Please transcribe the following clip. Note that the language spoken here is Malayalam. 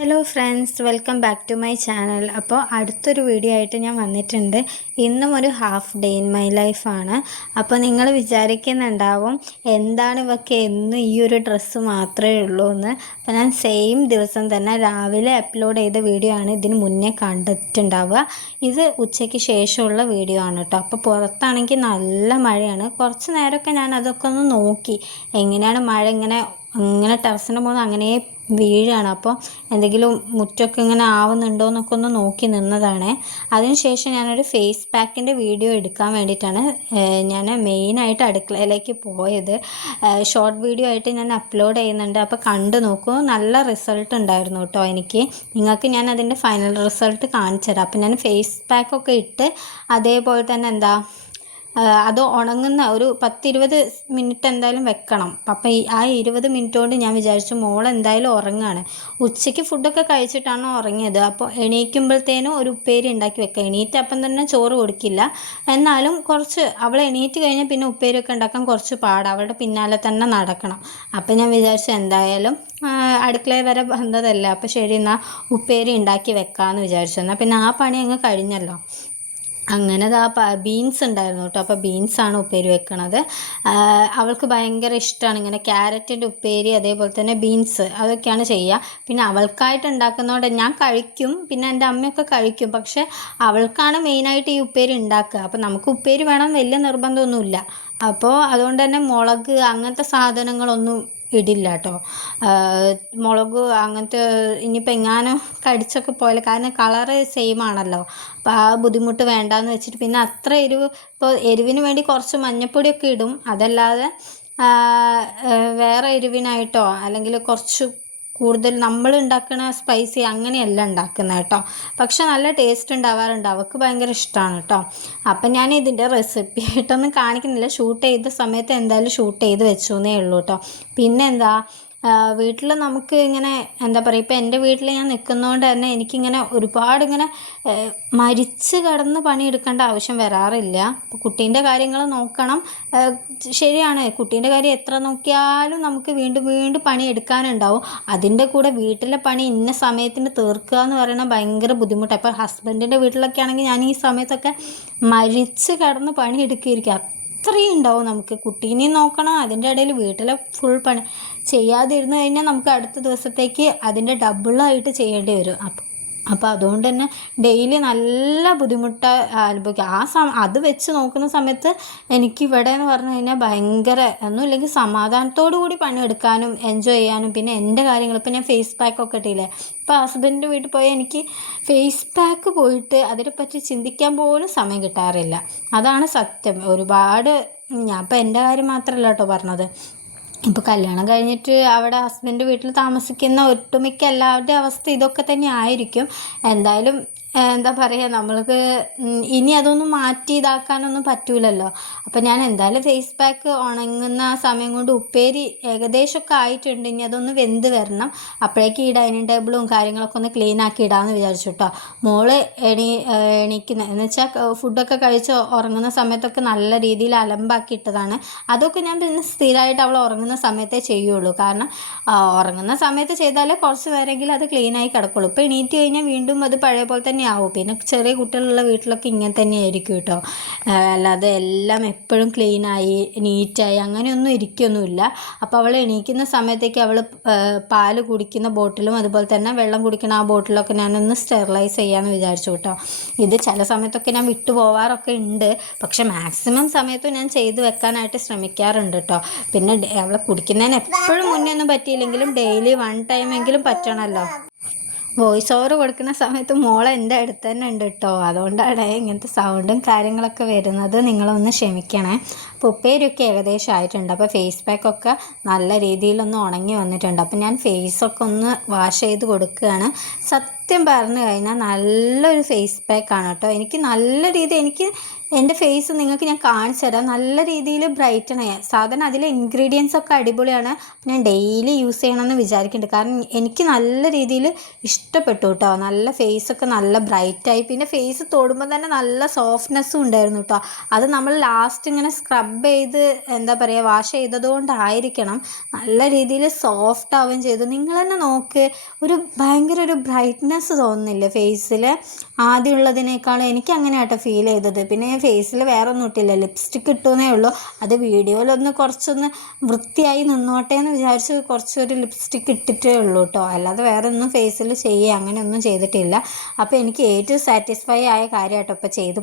Hello friends, welcome back to my channel. അപ്പോൾ അടുത്തൊരു വീഡിയോ ആയിട്ട് ഞാൻ വന്നിട്ടുണ്ട്. ഇന്നും ഒരു ഹാഫ് ഡേ ഇൻ മൈ ലൈഫാണ്. അപ്പോൾ നിങ്ങൾ വിചാരിക്കുന്നുണ്ടാവും എന്താണ് ഇവർക്ക് എന്നും ഈ ഒരു ഡ്രസ്സ് മാത്രമേ ഉള്ളൂ എന്ന്. അപ്പോൾ ഞാൻ സെയിം ദിവസം തന്നെ രാവിലെ അപ്ലോഡ് ചെയ്ത വീഡിയോ ആണ് ഇതിന് മുന്നേ കണ്ടിട്ടുണ്ടാവുക. ഇത് ഉച്ചയ്ക്ക് ശേഷമുള്ള വീഡിയോ ആണ് കേട്ടോ. അപ്പോൾ പുറത്താണെങ്കിൽ നല്ല മഴയാണ്. കുറച്ച് നേരമൊക്കെ ഞാൻ അതൊക്കെ ഒന്ന് നോക്കി, എങ്ങനെയാണ് മഴ ഇങ്ങനെ ടെറസിൻ്റെ മുകളിൽ അങ്ങനെ വീഴാണ്. അപ്പോൾ എന്തെങ്കിലും മുറ്റമൊക്കെ ഇങ്ങനെ ആവുന്നുണ്ടോ എന്നൊക്കെ ഒന്ന് നോക്കി നിന്നതാണ്. അതിനുശേഷം ഞാനൊരു ഫേസ് പാക്കിൻ്റെ വീഡിയോ എടുക്കാൻ വേണ്ടിയിട്ടാണ് ഞാൻ മെയിനായിട്ട് അടുക്കളയിലേക്ക് പോയത്. ഷോർട്ട് വീഡിയോ ആയിട്ട് ഞാൻ അപ്ലോഡ് ചെയ്യുന്നുണ്ട്. അപ്പോൾ കണ്ടു നോക്കൂ, നല്ല റിസൾട്ട് ഉണ്ടായിരുന്നു കേട്ടോ. നിങ്ങൾക്ക് ഞാൻ അതിൻ്റെ ഫൈനൽ റിസൾട്ട് കാണിച്ചു തരാം. അപ്പോൾ ഞാൻ ഫേസ് പാക്കൊക്കെ ഇട്ട് അതേപോലെ തന്നെ അത് ഉണങ്ങുന്ന ഒരു 10-20 മിനിറ്റ് എന്തായാലും വെക്കണം. അപ്പം ആ 20 മിനിറ്റ് കൊണ്ട് ഞാൻ വിചാരിച്ചു മോൾ എന്തായാലും ഉറങ്ങുകയാണ്. ഉച്ചയ്ക്ക് ഫുഡൊക്കെ കഴിച്ചിട്ടാണ് ഉറങ്ങിയത്. അപ്പോൾ എണീക്കുമ്പോഴത്തേനും ഒരു ഉപ്പേരി ഉണ്ടാക്കി വെക്കുക. എണീറ്റപ്പം തന്നെ ചോറ് കൊടുക്കില്ല, എന്നാലും കുറച്ച് അവൾ എണീറ്റ് കഴിഞ്ഞാൽ പിന്നെ ഉപ്പേരിയൊക്കെ ഉണ്ടാക്കാൻ കുറച്ച് പാടാണ്. അവളുടെ പിന്നാലെ തന്നെ നടക്കണം. അപ്പം ഞാൻ വിചാരിച്ചു എന്തായാലും അടുക്കളയിൽ വരെ വന്നതല്ലേ, അപ്പോൾ ശരി എന്നാൽ ഉപ്പേരി ഉണ്ടാക്കി വെക്കാമെന്ന് വിചാരിച്ചു. എന്നാൽ പിന്നെ ആ പണി അങ്ങ് കഴിഞ്ഞല്ലോ. അങ്ങനെ ബീൻസ് ഉണ്ടായിരുന്നു കേട്ടോ. അപ്പോൾ ബീൻസാണ് ഉപ്പേരി വെക്കണത്. അവൾക്ക് ഭയങ്കര ഇഷ്ടമാണ് ഇങ്ങനെ ക്യാരറ്റിൻ്റെ ഉപ്പേരി, അതേപോലെ തന്നെ ബീൻസ്, അതൊക്കെയാണ് ചെയ്യുക. പിന്നെ അവൾക്കായിട്ട് ഉണ്ടാക്കുന്നതുകൊണ്ട് ഞാൻ കഴിക്കും, പിന്നെ എൻ്റെ അമ്മയൊക്കെ കഴിക്കും. പക്ഷേ അവൾക്കാണ് മെയിനായിട്ട് ഈ ഉപ്പേരി ഉണ്ടാക്കുക. അപ്പോൾ നമുക്ക് ഉപ്പേരി വേണം വലിയ നിർബന്ധമൊന്നുമില്ല. അപ്പോൾ അതുകൊണ്ട് തന്നെ മുളക് അങ്ങനത്തെ സാധനങ്ങളൊന്നും ഇടില്ല കേട്ടോ. മുളക് അങ്ങനത്തെ ഇനിയിപ്പോൾ എങ്ങാനും കടിച്ചൊക്കെ പോയാൽ, കാരണം കളറ് സെയിം ആണല്ലോ, അപ്പോൾ ആ ബുദ്ധിമുട്ട് വേണ്ടാന്ന് വെച്ചിട്ട് പിന്നെ അത്ര എരിവ്, ഇപ്പോൾ എരിവിന് വേണ്ടി കുറച്ച് മഞ്ഞൾപ്പൊടിയൊക്കെ ഇടും. അതല്ലാതെ വേറെ എരിവിനായിട്ടോ അല്ലെങ്കിൽ കുറച്ച് കൂടുതൽ നമ്മൾ ഉണ്ടാക്കുന്ന സ്പൈസി അങ്ങനെയല്ല ഉണ്ടാക്കുന്നത് കേട്ടോ. പക്ഷെ നല്ല ടേസ്റ്റ് ഉണ്ടാവാറുണ്ട്. അവൾക്ക് ഭയങ്കര ഇഷ്ടമാണ് കേട്ടോ. അപ്പം ഞാൻ ഇതിൻ്റെ റെസിപ്പി ആയിട്ടൊന്നും കാണിക്കുന്നില്ല. ഷൂട്ട് ചെയ്ത സമയത്ത് എന്തായാലും ഷൂട്ട് ചെയ്ത് വെച്ചു എന്നേ ഉള്ളൂ കേട്ടോ. പിന്നെ വീട്ടിൽ നമുക്ക് ഇങ്ങനെ പറയുക, ഇപ്പോൾ എൻ്റെ വീട്ടിൽ ഞാൻ നിൽക്കുന്നതുകൊണ്ട് തന്നെ എനിക്കിങ്ങനെ ഒരുപാട് മരിച്ച് കിടന്ന് പണിയെടുക്കേണ്ട ആവശ്യം വരാറില്ല. അപ്പോൾ കുട്ടീൻ്റെ കാര്യങ്ങൾ നോക്കണം. ശരിയാണ്, കുട്ടീൻ്റെ കാര്യം എത്ര നോക്കിയാലും നമുക്ക് വീണ്ടും വീണ്ടും പണി എടുക്കാനുണ്ടാവും. അതിൻ്റെ കൂടെ വീട്ടിലെ പണി ഇന്ന സമയത്തിന് തീർക്കുക എന്ന് പറയുന്നത് ഭയങ്കര ബുദ്ധിമുട്ടാണ്. ഇപ്പോൾ ഹസ്ബൻഡിൻ്റെ വീട്ടിലൊക്കെ ആണെങ്കിൽ ഞാൻ ഈ സമയത്തൊക്കെ മരിച്ച് കിടന്ന് പണിയെടുക്കുകയായിരിക്കും. അത്രയും ഉണ്ടാവും നമുക്ക്. കുട്ടീനെയും നോക്കണം, അതിൻ്റെ ഇടയിൽ വീട്ടിലെ ഫുൾ പണി ചെയ്യാതിരുന്നു കഴിഞ്ഞാൽ നമുക്ക് അടുത്ത ദിവസത്തേക്ക് അതിൻ്റെ ഡബിളായിട്ട് ചെയ്യേണ്ടി വരും. അപ്പോൾ അതുകൊണ്ട് തന്നെ ഡെയിലി നല്ല ബുദ്ധിമുട്ട് അനുഭവിക്കുക. അത് വെച്ച് നോക്കുന്ന സമയത്ത് എനിക്കിവിടെ എന്ന് പറഞ്ഞു കഴിഞ്ഞാൽ ഭയങ്കര ഒന്നുമില്ലെങ്കിൽ സമാധാനത്തോടു കൂടി പണിയെടുക്കാനും എൻജോയ് ചെയ്യാനും, പിന്നെ എൻ്റെ കാര്യങ്ങൾ ഇപ്പോൾ ഞാൻ ഫേസ് പാക്കൊക്കെ ഇട്ടില്ലേ, ഇപ്പോൾ ഹസ്ബൻഡിൻ്റെ വീട്ടിൽ പോയാൽ എനിക്ക് ഫേസ് പാക്ക് പോയിട്ട് അതിനെപ്പറ്റി ചിന്തിക്കാൻ പോലും സമയം കിട്ടാറില്ല. അതാണ് സത്യം. ഒരുപാട് ഞാൻ ഇപ്പോൾ എൻ്റെ കാര്യം മാത്രമല്ല കേട്ടോ പറഞ്ഞത്. ഇപ്പോൾ കല്യാണം കഴിഞ്ഞിട്ട് അവിടെ ഹസ്ബൻഡ് വീട്ടിൽ താമസിക്കുന്ന ഒട്ടുമിക്ക എല്ലാവരുടെയും അവസ്ഥ ഇതൊക്കെ തന്നെ ആയിരിക്കും. എന്തായാലും പറയുക, നമ്മൾക്ക് ഇനി അതൊന്നും മാറ്റി ഇതാക്കാനൊന്നും പറ്റൂലല്ലോ. അപ്പോൾ ഞാൻ എന്തായാലും ഫേസ് പാക്ക് ഉണങ്ങുന്ന സമയം കൊണ്ട് ഉപ്പേരി ഏകദേശമൊക്കെ ആയിട്ടുണ്ട്. ഇനി അതൊന്ന് വെന്ത് വരണം. അപ്പോഴേക്ക് ഈ ഡൈനിങ് ടേബിളും കാര്യങ്ങളൊക്കെ ഒന്ന് ക്ലീൻ ആക്കി ഇടാമെന്ന് വിചാരിച്ചു കേട്ടോ. മോള് എണീക്കുന്ന എന്ന് വെച്ചാൽ ഫുഡൊക്കെ കഴിച്ച് ഉറങ്ങുന്ന സമയത്തൊക്കെ നല്ല രീതിയിൽ അലമ്പാക്കി ഇട്ടതാണ്. അതൊക്കെ ഞാൻ പിന്നെ സ്ഥിരമായിട്ട് അവൾ ഉറങ്ങുന്ന സമയത്തേ ചെയ്യുള്ളൂ. കാരണം ഉറങ്ങുന്ന സമയത്ത് ചെയ്താലേ കുറച്ച് നേരമെങ്കിലും അത് ക്ലീനായി കിടക്കുള്ളൂ. ഇപ്പോൾ എണീറ്റ് കഴിഞ്ഞാൽ വീണ്ടും അത് പഴയ പോലെ തന്നെ ആവും. പിന്നെ ചെറിയ കുട്ടികളുള്ള വീട്ടിലൊക്കെ ഇങ്ങനെ തന്നെ ആയിരിക്കും കേട്ടോ. അല്ലാതെ എല്ലാം എപ്പോഴും ക്ലീനായി നീറ്റായി അങ്ങനെയൊന്നും ഇരിക്കൊന്നുമില്ല. അപ്പോൾ അവൾ എണീക്കുന്ന സമയത്തേക്ക് അവൾ പാല് കുടിക്കുന്ന ബോട്ടിലും അതുപോലെ തന്നെ വെള്ളം കുടിക്കുന്ന ആ ബോട്ടിലൊക്കെ ഞാനൊന്ന് സ്റ്റെറിലൈസ് ചെയ്യാമെന്ന് വിചാരിച്ചു കേട്ടോ. ഇത് ചില സമയത്തൊക്കെ ഞാൻ വിട്ടു പോവാറൊക്കെ ഉണ്ട്, പക്ഷെ മാക്സിമം സമയത്തും ഞാൻ ചെയ്ത് വെക്കാനായിട്ട് ശ്രമിക്കാറുണ്ട് കേട്ടോ. പിന്നെ അവൾ കുടിക്കുന്നതിന് എപ്പോഴും മുന്നേ ഒന്നും പറ്റിയില്ലെങ്കിലും ഡെയിലി 1 ടൈമെങ്കിലും പറ്റണമല്ലോ. വോയിസ് ഓവർ കൊടുക്കുന്ന സമയത്ത് മോളെ എൻ്റെ അടുത്ത് തന്നെ ഉണ്ട് കേട്ടോ. അതുകൊണ്ടാണ് ഇങ്ങനത്തെ സൗണ്ടും കാര്യങ്ങളൊക്കെ വരുന്നത്. നിങ്ങളൊന്ന് ക്ഷമിക്കണേ. അപ്പോൾ ഉപ്പേരിയൊക്കെ ഏകദേശം ആയിട്ടുണ്ട്. അപ്പോൾ ഫേസ് പാക്കൊക്കെ നല്ല രീതിയിലൊന്ന് ഉണങ്ങി വന്നിട്ടുണ്ട്. അപ്പോൾ ഞാൻ ഫേസൊക്കെ ഒന്ന് വാഷ് ചെയ്ത് കൊടുക്കുകയാണ്. സത്യം പറഞ്ഞു കഴിഞ്ഞാൽ നല്ലൊരു ഫേസ് പാക്കാണ് കേട്ടോ. എനിക്ക് നല്ല രീതിയിൽ എൻ്റെ ഫേസ് നിങ്ങൾക്ക് ഞാൻ കാണിച്ചു തരാം. നല്ല രീതിയിൽ ബ്രൈറ്റൻ ചെയ്യാം. സാധാരണ അതിലെ ഇൻഗ്രീഡിയൻസ് ഒക്കെ അടിപൊളിയാണ്. ഞാൻ ഡെയിലി യൂസ് ചെയ്യണമെന്ന് വിചാരിക്കുന്നുണ്ട്. കാരണം എനിക്ക് നല്ല രീതിയിൽ ഇഷ്ടപ്പെട്ടു കേട്ടോ. നല്ല ഫേസൊക്കെ നല്ല ബ്രൈറ്റായി. പിന്നെ ഫേസ് തൊടുമ്പോൾ തന്നെ നല്ല സോഫ്റ്റ്നെസ്സും ഉണ്ടായിരുന്നു കേട്ടോ. അത് നമ്മൾ ലാസ്റ്റ് ഇങ്ങനെ സ്ക്രബ് ചെയ്ത് എന്താ പറയുക വാഷ് ചെയ്തതുകൊണ്ടായിരിക്കണം നല്ല രീതിയിൽ സോഫ്റ്റ് ആവുകയും ചെയ്തു. നിങ്ങൾ തന്നെ നോക്ക്, ഭയങ്കര ഒരു ബ്രൈറ്റ്നെസ് തോന്നുന്നില്ലേ ഫേസിൽ ആദ്യമുള്ളതിനേക്കാളും? എനിക്ക് അങ്ങനെ ആട്ടോ ഫീൽ ചെയ്തത്. പിന്നെ ഞാൻ ഫേസിൽ വേറെ ഒന്നും ഇട്ടില്ല, ലിപ്സ്റ്റിക്ക് ഇട്ടുവെന്നേ ഉള്ളൂ. അത് വീഡിയോയിലൊന്ന് കുറച്ചൊന്ന് വൃത്തിയായി നിന്നോട്ടെ എന്ന് വിചാരിച്ച് കുറച്ചൊരു ലിപ്സ്റ്റിക്ക് ഇട്ടിട്ടേ ഉള്ളൂ കേട്ടോ. അല്ലാതെ വേറെ ഒന്നും ഫേസിൽ ചെയ്യുക അങ്ങനെയൊന്നും ചെയ്തിട്ടില്ല. അപ്പോൾ എനിക്ക് ഏറ്റവും സാറ്റിസ്ഫൈ ആയ കാര്യം കേട്ടോ ഇപ്പോൾ ചെയ്ത്